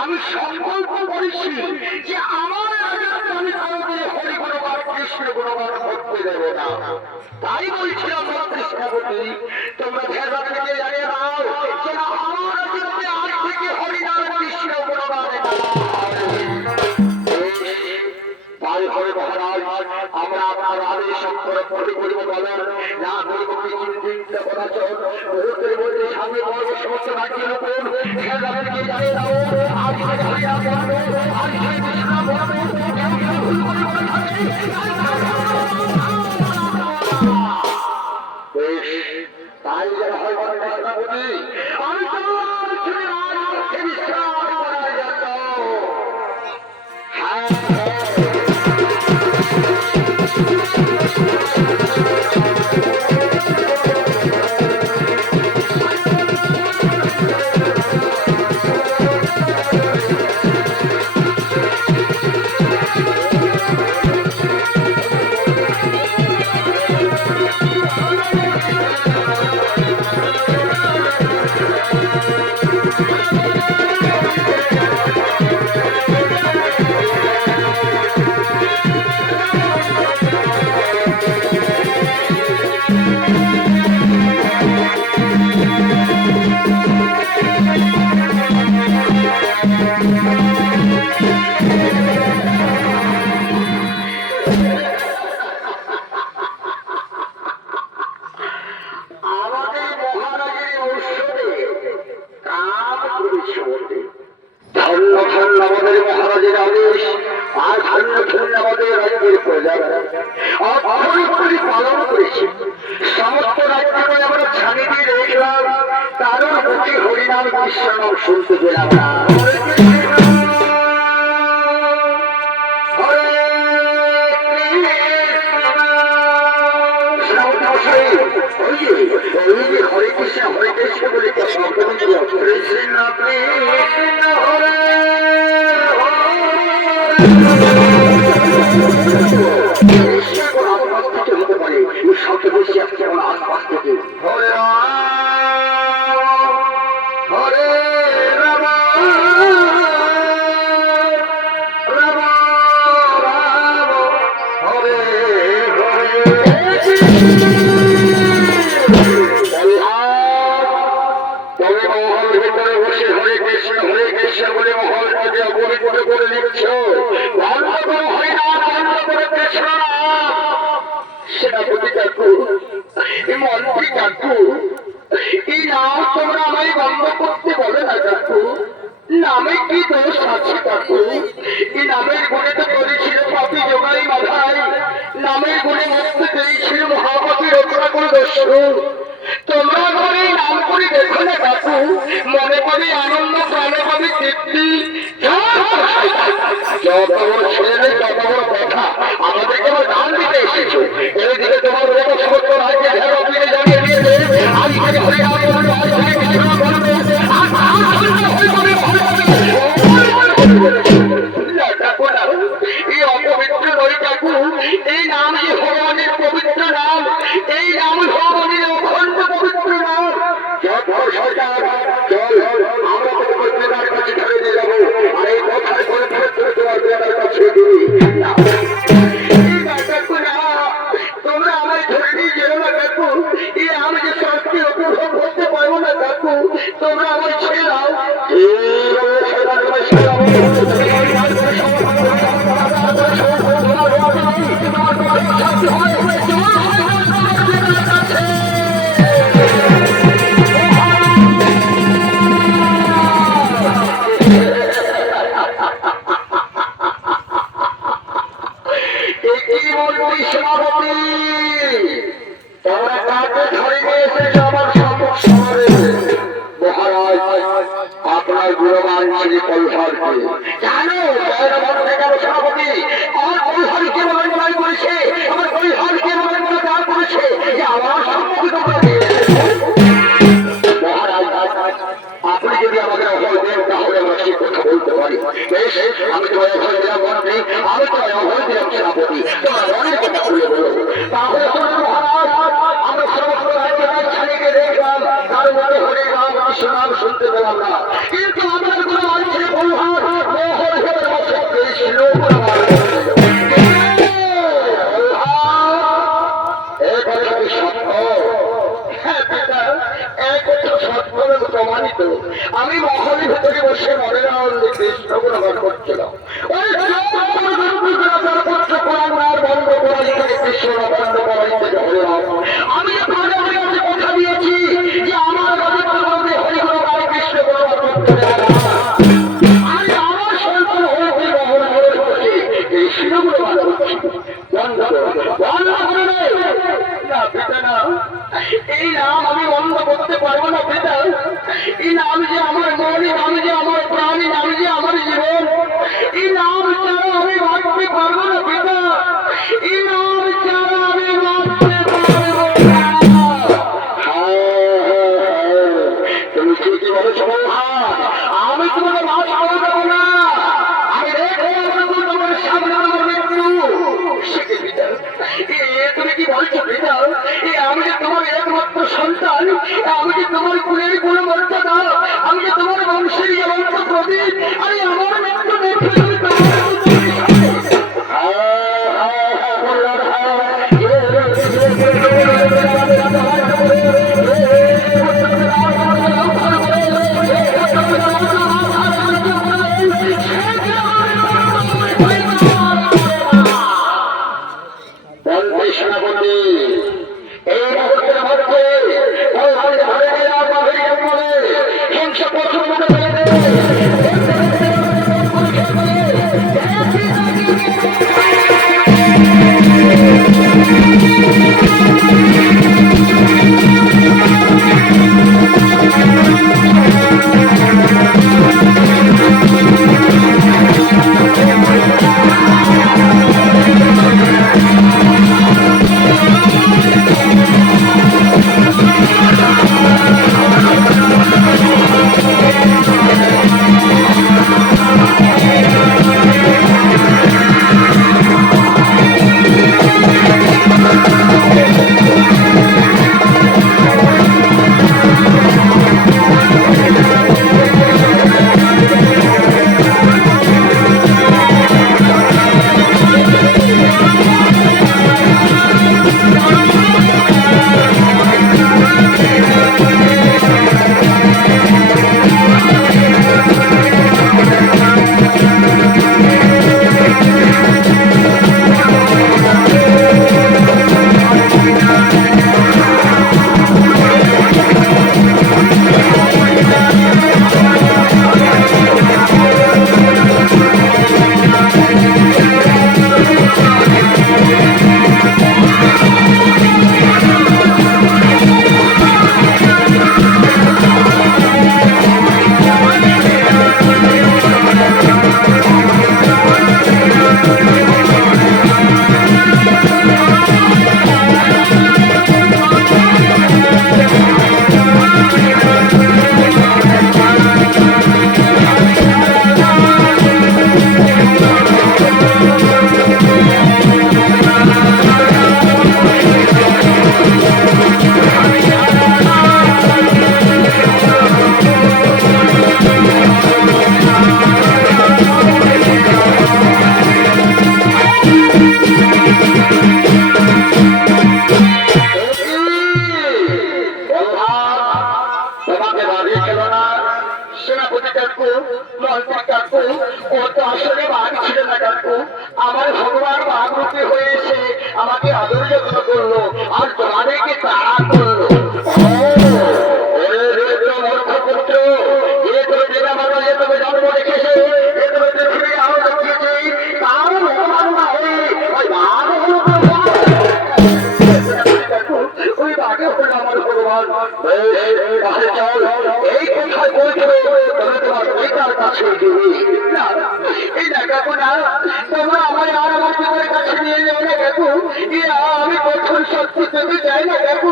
আমি সংকল্প করেছি যে আমার কৃষ্ণ গুণগান করতে দেব না। তাই বলছিলাম কৃষ্ণপতি, তোমরা ভেজা থেকে জানিয়ে দাও যে আমার রাজ্যে আজ থেকে হরিনাম কৃষ্ণ গুণগান। তাই হবে মহারাজ, আমরা আপনার আদেশ পরিকল্পনা বলেন না করব কি চিন্তা করা চল মুহূর্তের মধ্যে সামনে পর্ব সমস্ত রাজ্যের উপর খেলাদেরকে জানিয়ে দাও আজ হরিয়া বলবো আজ কৃষ্ণ বলবো কেউ কেউ ভুল করে বলে থাকে তাই যারা হয় বলে কৃষ্ণপতি আমি তোমার ছেলে রাজপক্ষে বিশ্রাম করার জন্য হ্যাঁ শুনতে পেলাম না হরে কৃষ্ণ বলে কৃষ্ণ হতে পারে শব্দ বেশি আসছে আমার আশপাশ থেকে হরে হরে সেনাপতি কাকু মন্ত্রী কাকু এই নাম তোমরা আমায় বন্ধ করতে বলে না কাকু নামে কি দোষ আছে কাকু এই নামের গুণে তো করেছিল পাপি যোগাই মাথায় নামের গুণে মরতে পেরেছিল মহাপাপী রক্ষা করে দস্যু তোমরা ঘরে নাম করে দেখো না কাকু মনে করে আনন্দ প্রাণে পাবে তৃপ্তি যত বড় ছেলে তত বড় কথা আমাদেরকে আবার দান দিতে এসেছো এইদিকে তোমার সমস্ত রাজ্যে ঢেরা ফিরে জানিয়ে দিয়েছে আজ থেকে হয়ে যাবে এই অপবিত্র নয় কাকু এই নাম যে ভগবানের পবিত্র নাম এই নাম ভগবানের অখণ্ড পবিত্র নাম সরকার চল আমরা তোমার কাছে ধরে দিয়ে যাবো আর এই কথায় করে তোমার কাছে দিবি তোমরা আমায় ধরে নিয়ে যেও না কাকু এই আমি যে শান্তি উপভোগ করতে পারবো না কাকু তোমরা আমায় ছেড়ে দাও আপনার গুণবান শ্রী কলহরকে জানো সভাপতি আমার কলহরকে মনে করেছে আমার কলহরকে মনে করেছে যে আমার সম্মুখে আপনি যদি আমাকে অভয় দেন তাহলে আমরা সে কথা বলতে পারি বেশ আমি তোমার অভয় দিলাম মন্ত্রী আমি তোমার অভয় দিলাম সভাপতি তোমার অনেক কথা খুলে বলো তাহলে মহারাজ আমরা সমস্ত রাজ্যের ছাড়িয়ে দেখলাম তার মনে হরে রাম কৃষ্ণ শুনতে পেলাম না কিন্তু আমাদের কোনো মানুষের কলহর প্রমাণিত আমি মহলের ভেতরে বসে মনের আনন্দে কৃষ্ণ গুণগান করছিলাম বন্ধ করালি থেকে কৃষ্ণ বন্ধ করালি থেকে হরে রাম আমি কথা নাম আমি বন্ধ করতে পারবো না পিতা। এই নাম যে আমার মন, এই নাম যে আমার প্রাণ, এই নাম যে আমার জীবন, এই নাম ছাড়া আমি বাঁচতে পারবো না পিতা। এই নাম ছাড়া আমি বাঁচতে পারবো না। তুমি ঠিকই বলেছো মা, আমি তোমাকে মাছ খাওয়া দেবো না। আমি রেখে তোমার সামনে আমার মৃত্যু। তুমি কি বলছো পিতা? আমি যে তোমার একমাত্র সন্তান, আমি যে তোমার কুলের কোনো মর্যাদা, আমি যে তোমার বংশের জ্বলন্ত প্রদীপ, আরে আমার মৃত্যু দেখে তুমি সেনাপতি এই মুহূর্তের মধ্যে হিংসা পছন্দ করে আমার ভগবান ভাগবতী হয়েছে, আমাকে আদর যত্ন করলো আর তোমাদেরকে তাড়া করলো। এই কোথায় পৌঁছবে তবে তোমার পিতার কাছে এই দেখো না, তোমরা আমার আর আমার পিতার কাছে নিয়ে যাও না। দেখো আমি কঠোর শক্তি পেতে চাই না। দেখো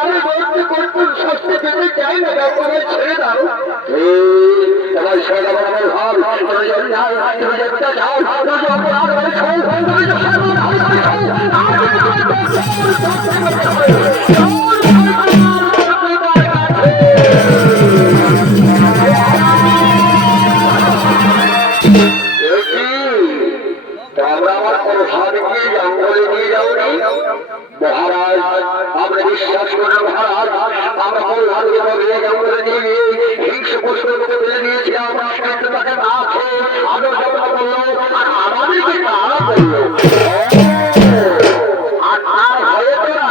আমি বলতে কঠোর শক্তি পেতে চাই না। দেখো আমি ছেড়ে দাও। তোমার ছেড়ে দেবো আমার ভাব, তুমি যদি যাও, তুমি দেখতে যাও, তুমি অপরাধ করে ছৌ, তুমি তো মহারাজ আমরা বিশ্বাস করি মহারাজ, আমরা জঙ্গলে নিয়ে হিংস পশুর মতো বেঁধে নিয়েছিলাম, কিন্তু তাকে না খেয়ে আদর যত্ন করলো আর আমাদেরকে তাড়া করলো। আর তার ভয়ে তোরা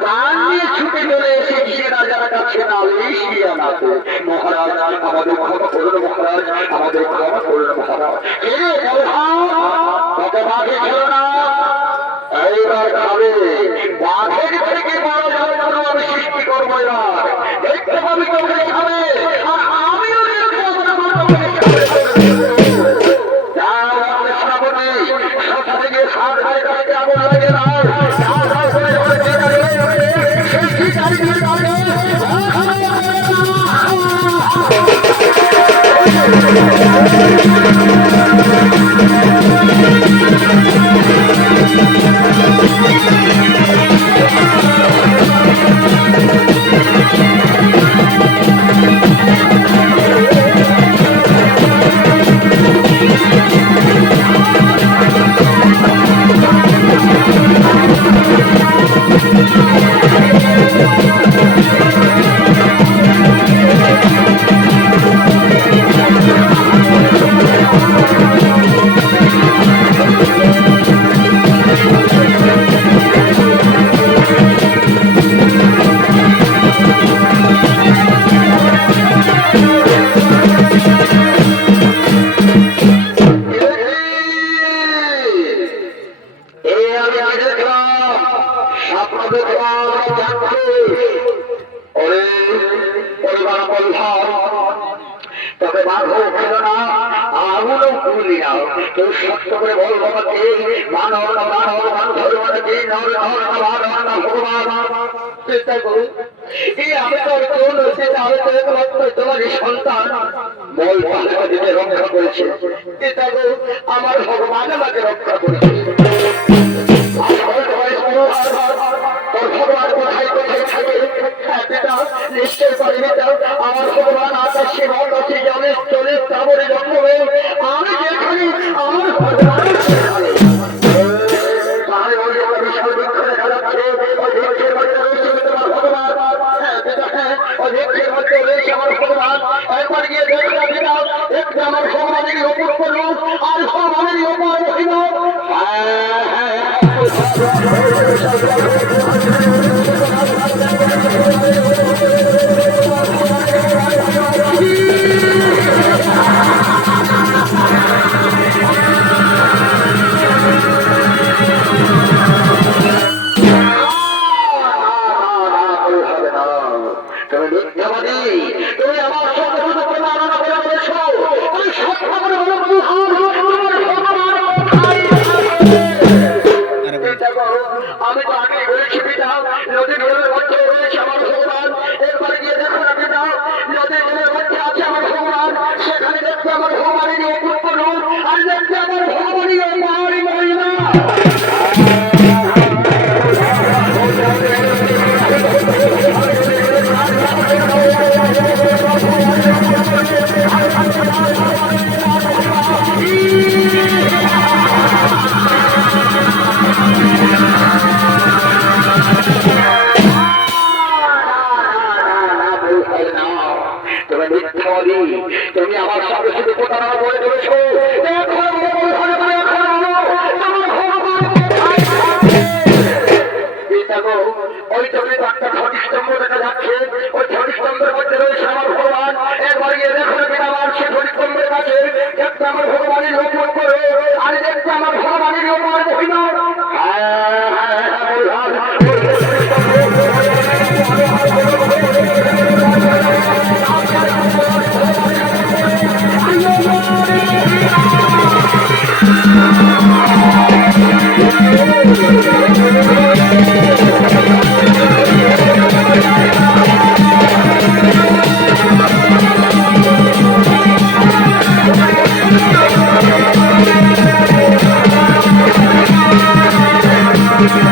প্রাণ নিয়ে ছুটে চলে এসেছে রাজার কাছে নালিশ নিয়ে আনাতে। মহারাজ আমাদের ক্ষমা করুন মহারাজ, আমাদের ক্ষমা করুন মহারাজ। কত বাঘে ছিল না, এইবার খাবে বাঘের থেকে বড় যন্ত্র আমি সৃষ্টি ময়দান দেখতে পাবি তোকে খাবে আর আমিও সন্তান বল রক্ষা করেছে আমার ভগবান আমাকে রক্ষা করেছে নিশ্চয় পারিনি আমার ভগবান আকাশে বাতাসে জলে চলে তারপরে জন্মবে আমি যেখানে আমার ভগবান একবার গিয়ে দেখতে আমার ভগবানের ওপর করলো আর ভগবানের ওপর তুমি আমার সঙ্গে শুধু প্রমাণনা করে বলেছো তুমি সত্য করে বলো আমি তো আগে বলেছি পিতা নদী জলের মধ্যে রয়েছে আমার ভগবান এরপরে গিয়ে দেখো না পিতা নদী জলের মধ্যে আছে আমার ভগবান সেখানে দেখতে আমার ভগবানের অপূর্ব রূপ আর দেখতে আমার ভগবানের পাহাড়ি মহিমা তুমি আমার সাথে শুধু প্রতারণা করে চলেছো ওই তুমি একটা ঘটিস্তম্ভ দেখা যাচ্ছে ওই ঘটিস্তম্ভের মধ্যে রয়েছে আমার ভগবান একবার গিয়ে দেখো আমার সে ঘটিস্তম্ভের কাছে দেখতে আমার ভগবানের লোক করে আর দেখতে আমার ভগবানের ওপর মহিমা Thank you.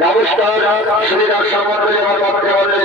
নমস্কার, শ্রী রাম